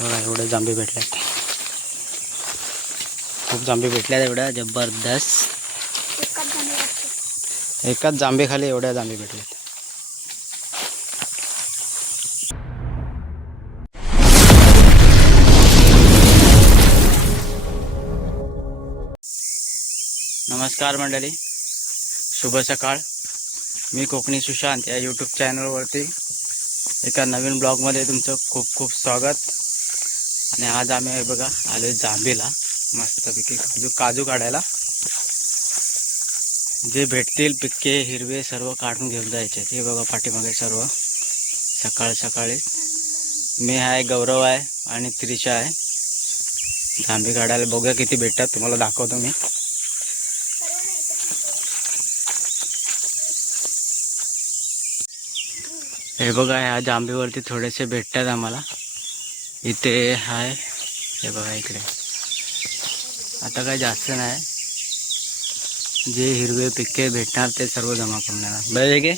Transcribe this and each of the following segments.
बघा एवढे जांभे भेटल्यात, खूप जांभे भेटल्यात एवढ्या जबरदस्त. एकाच जांभे खाली एवढ्या जांभे भेटल्यात. नमस्कार मंडळी, शुभ सकाळ. मी कोकणी सुशांत या यूट्यूब चॅनलवरती एका नवीन ब्लॉगमध्ये तुमचं खूप खूप स्वागत. आणि आज आम्ही बघा आलो जांभेला मस्तपैकी काजू काढायला. जे भेटतील पिक्के हिरवे सर्व काढून घेऊन जायचे. ते बघा पाठीमागे सर्व सकाळ सकाळी. मी आहे, गौरव आहे आणि त्रिशा आहे. जांभे काढायला बघूया किती भेटतात, तुम्हाला दाखवतो मी. हे बघा ह्या जांभेवरती थोडेसे भेटतात आम्हाला. इथे आहे हे बघा इकडे. आता काही जास्त नाही, जे हिरवे पिके भेटणार ते सर्व जमा करून येणार. बरं आहे की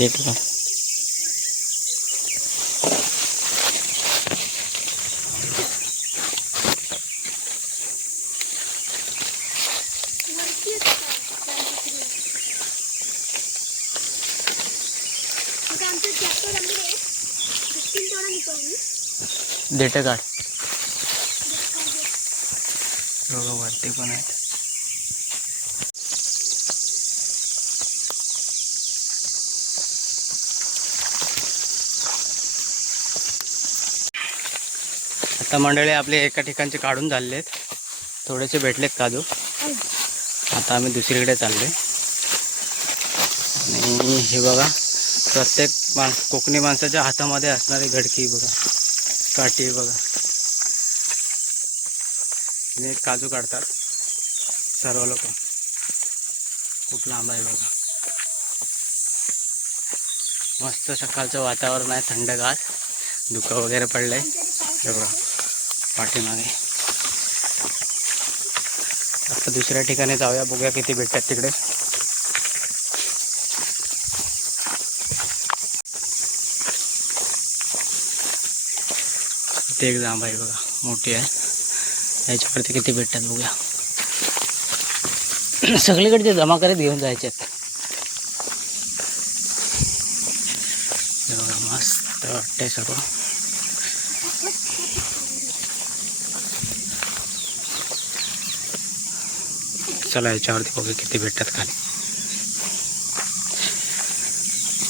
लेट का. देठ काढ बघा, वरती पण आहेत. आता मंडळी आपले एका ठिकाणचे काढून झालेले आहेत, थोडेसे भेटलेत काजू. आता आम्ही दुसरीकडे चालले. आणि हे बघा प्रत्येक कोकणी माणसाच्या हातामध्ये असणारी घडकी बघा, काठी बघा. काजू काढतात सर्व लोक. खूप लांब आहे बघा. मस्त सकाळचं वातावरण आहे, थंडगार. धुकं वगैरे पडलंय हे बघा पाठीमागे. आता दुसऱ्या ठिकाणी जाऊया, बघूया किती भेटतात तिकडे. इथे एक जांभ आहे बघा, मोठी आहे. याच्यावरती किती भेटतात बघूया. सगळीकडे ते जमा करत घेऊन जायचे आहेत. हे बघा मस्त वाटतंय सर्व. चला याच्यावरती बघूया किती भेटतात. खाली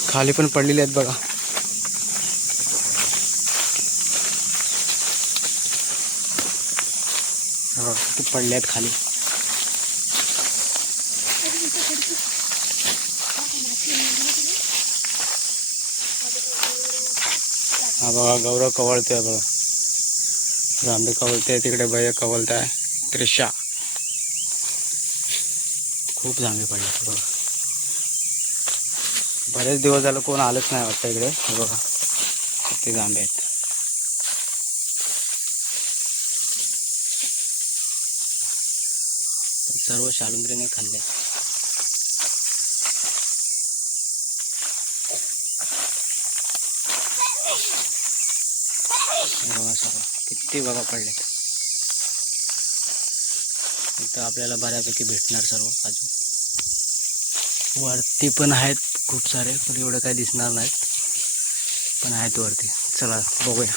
खाली पण पडलेले आहेत बघा. किती पडले आहेत खाली. हा बघा गौरव कवळतोय बघा, जांभे कवळते. तिकडे भैया कवळताय, त्रिशा. खूप जांभे पडले बघा. बरेच दिवस झालं कोण आलंच नाही वाटतं इकडे. हे बघा किती जांभे आहेत. सर्व शालुंद्रीने खाल्ले. बघा सर्व किती बघा पडले. इथं आपल्याला बऱ्यापैकी भेटणार सर्व काजू. वरती पण आहेत खूप सारे, पण एवढं काही दिसणार नाहीत, पण आहेत वरती. चला बघूया.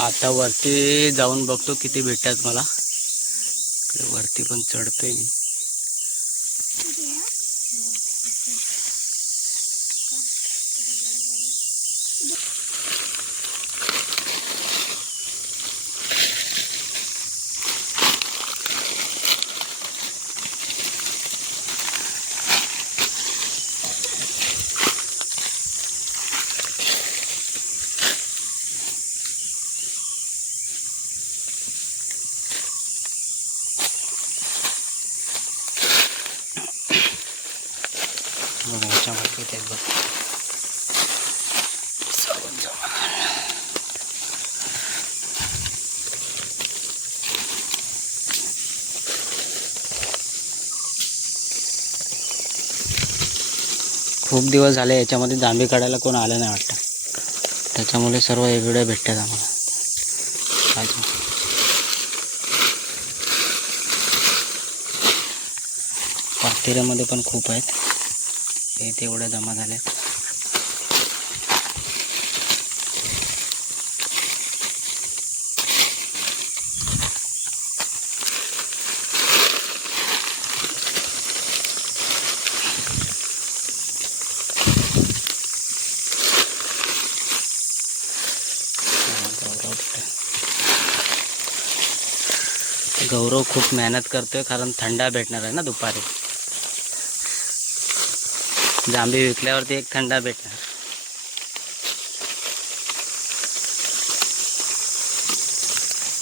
आता वरती जाऊन बघतो किती भेटतात मला. वरती पण चढतोय मी. बघा याच्यामध्ये किती आहेत बघ. खूप दिवस झाले याच्यामध्ये जांभी काढायला कोण आलं नाही वाटतं, त्याच्यामुळे सर्व वेगवेगळ्या भेटतात आम्हाला. पातेऱ्यामध्ये पण खूप आहेत, हे तेवढ्या जमा झाल्यात. गौरव खूप मेहनत करतोय, कारण थंडा भेटणार आहे ना दुपारी. जांभी विकल्यावरती एक थंडा भेटणार.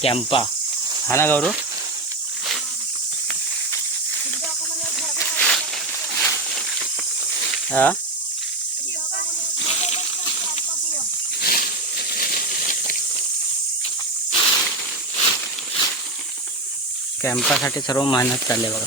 कॅम्पा हा ना गौरव? हा, कॅम्पासाठी सर्व मेहनत चालले बघा.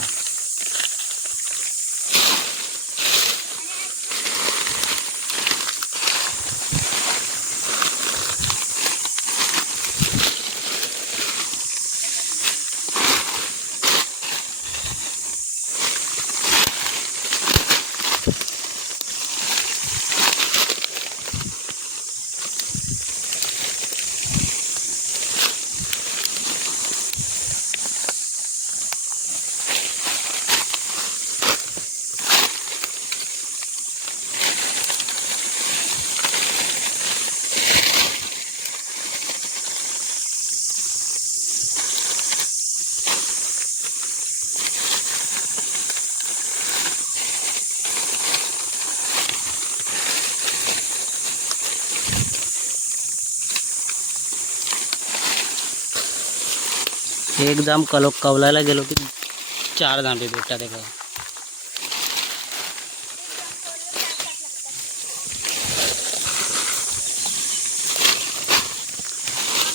एक जाम कवलायला गेलो की 4 जांभे भेटतात एका.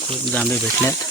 खूप जांभे भेटल्यात.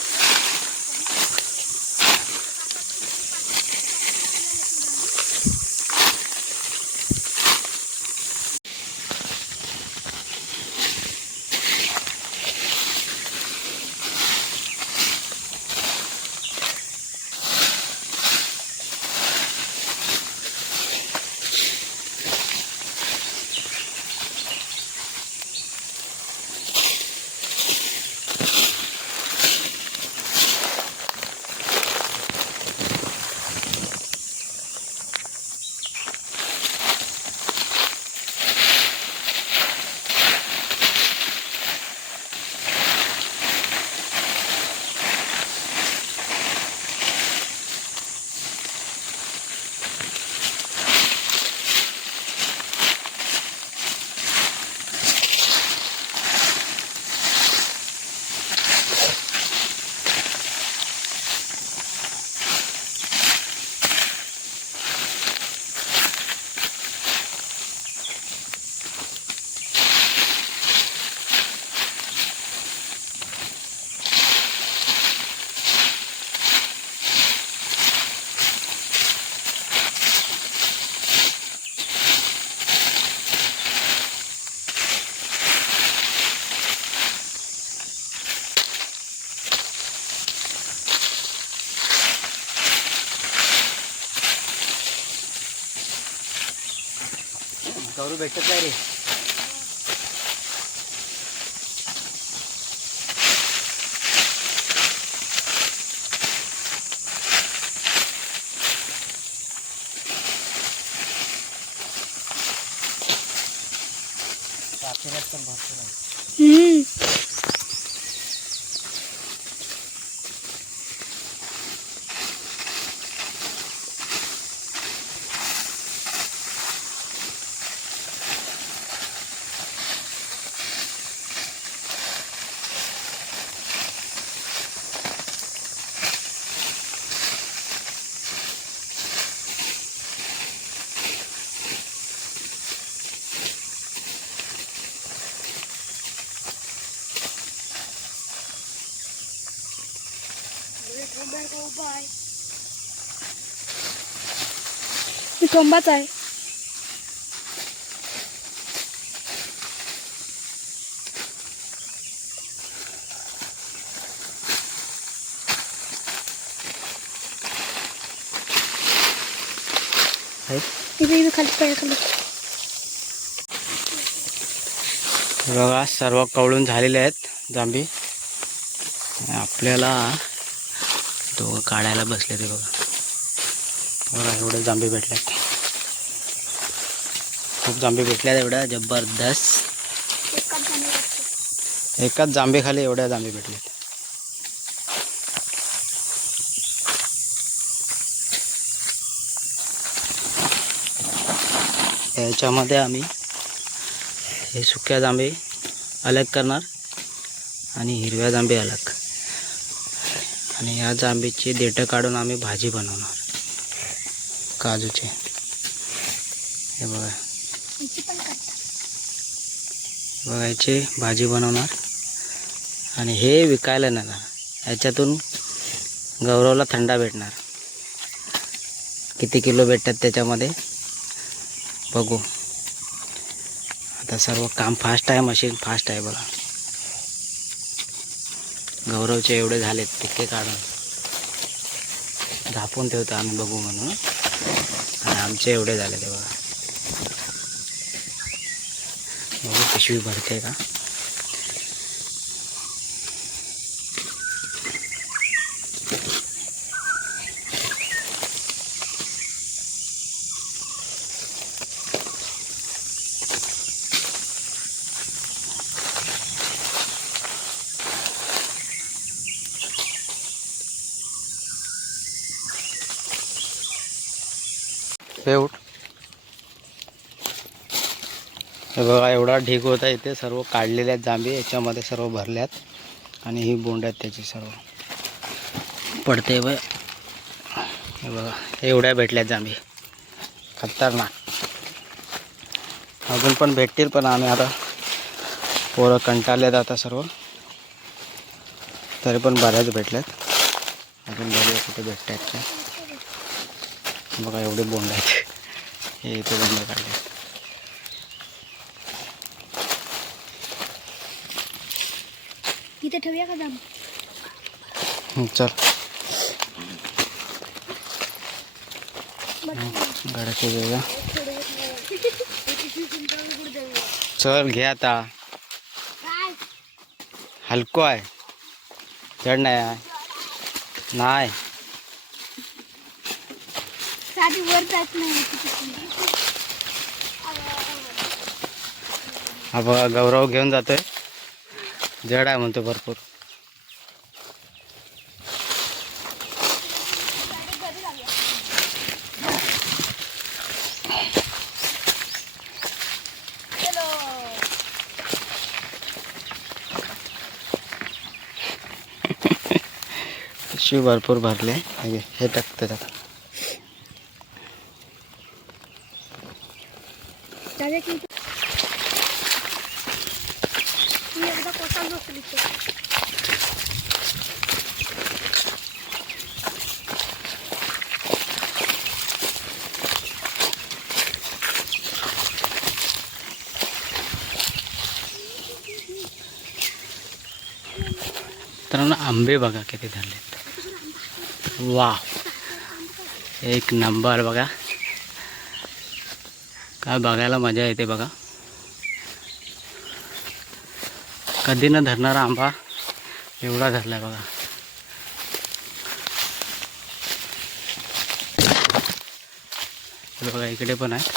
गौरव भेटत नाही रे. पातेल्यात पण भरपूर आहे. कंबाच आहे. आहेत. बघा सर्व कवळून झालेले आहेत जांभी. आपल्याला तो काढायला बसले ते बघा. बघा एवढे जांभी भेटल्यात. खूप जांभी भेटल्यात एवढ्या जबरदस्त. एकाच जांभी खाली एवढ्या जांभी भेटल्यात. याच्यामध्ये आम्ही हे सुक्या जांभी अलग करणार आणि हिरव्या जांभी अलग. आणि या जांभीची देठं काढून आम्ही भाजी बनवणार काजूचे. हे बघा बघायची भाजी बनवणार आणि हे विकायला नेणार. याच्यातून गौरवला थंडा भेटणार. किती किलो भेटतात त्याच्यामध्ये बघू. आता सर्व काम फास्ट आहे, मशीन फास्ट आहे बघा. गौरवचे एवढे झालेत पिके काढून झापून ठेवतो आम्ही बघू म्हणून. आणि आमचे एवढे झाले ते बघा. बघू पिशवी भरते का. हे उठ. हे बघा एवढा ढीग होता इथे. सर्व काढलेल्या आहेत जांभी. याच्यामध्ये सर्व भरल्यात आणि ही बोंड आहेत त्याची सर्व पडते. हे बघा एवढ्या भेटल्यात जांभी. खतरनाक. अजून पण भेटतील पण आम्ही आता पोरं कंटाळलेत आता सर्व. तरी पण बऱ्याच भेटल्यात. अजून बरे कुठे भेटत आहेत का बघा. एवढे बोंड आहेत. हे इथे बोंड काढले. इथे ठेवूया का जांभ. चल गडाचे वेगळा. चल घे आता. हलको आहे जड नाही आहे. नाही साधी वर जात नाही. हा बघा गौरव घेऊन जातोय. जड आहे म्हणतो भरपूर. पिशवी भरपूर भरले. हे टाकते आता. तर आंबे बघा किती झालेत. वाह एक नंबर बघा. काय बघायला मजा येते बघा. कधी न धरणारा आंबा एवढा धरलाय बघा. बघा इकडे पण आहेत.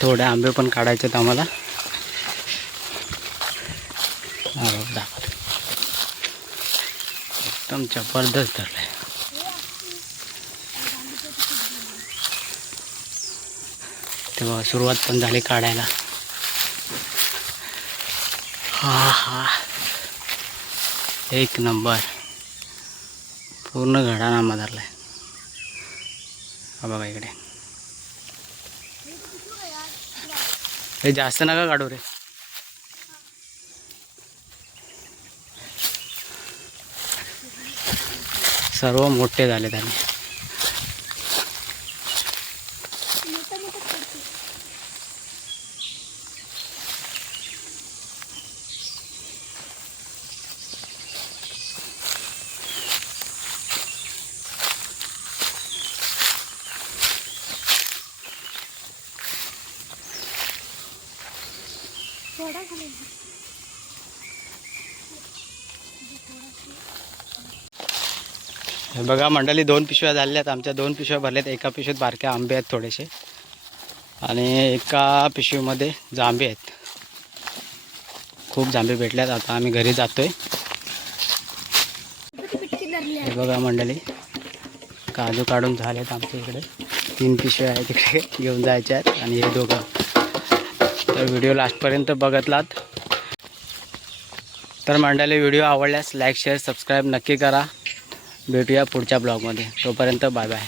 थोडे आंबे पण काढायचे आहेत आम्हाला. दाखवतो. एकदम जबरदस्त धरलाय. तेव्हा सुरुवात पण झाली काढायला. हा हा एक नंबर. पूर्ण घडा आंबा धरलाय. हा बघा इकडे. हे जास्त नका काढू रे. सर्व मोठे झाले त्याने. थोडा खाली. हे बघा मंडळी, 2 पिशव्या झाल्या आहेत आमच्या. 2 पिशव्या भरल्यात. एका पिशवीत बारके आंबे आहेत थोडेसे आणि एका पिशवीमध्ये जांभे आहेत. खूप जांभे भेटल्यात. आता आम्ही घरी जातोय. पिटकी धरली हे बघा मंडळी, काजू काढून झालेत आमच्या इकडे. 3 पिशव्या आहेत तिकडे घेऊन जायच्या आहेत. आणि हे दोघं. तर व्हिडिओ लास्टपर्यंत बघतलात तर मंडळी, व्हिडिओ आवडल्यास लाईक शेअर सबस्क्राईब नक्की करा. भेटूया पुढच्या ब्लॉगमध्ये. तोपर्यंत बाय बाय.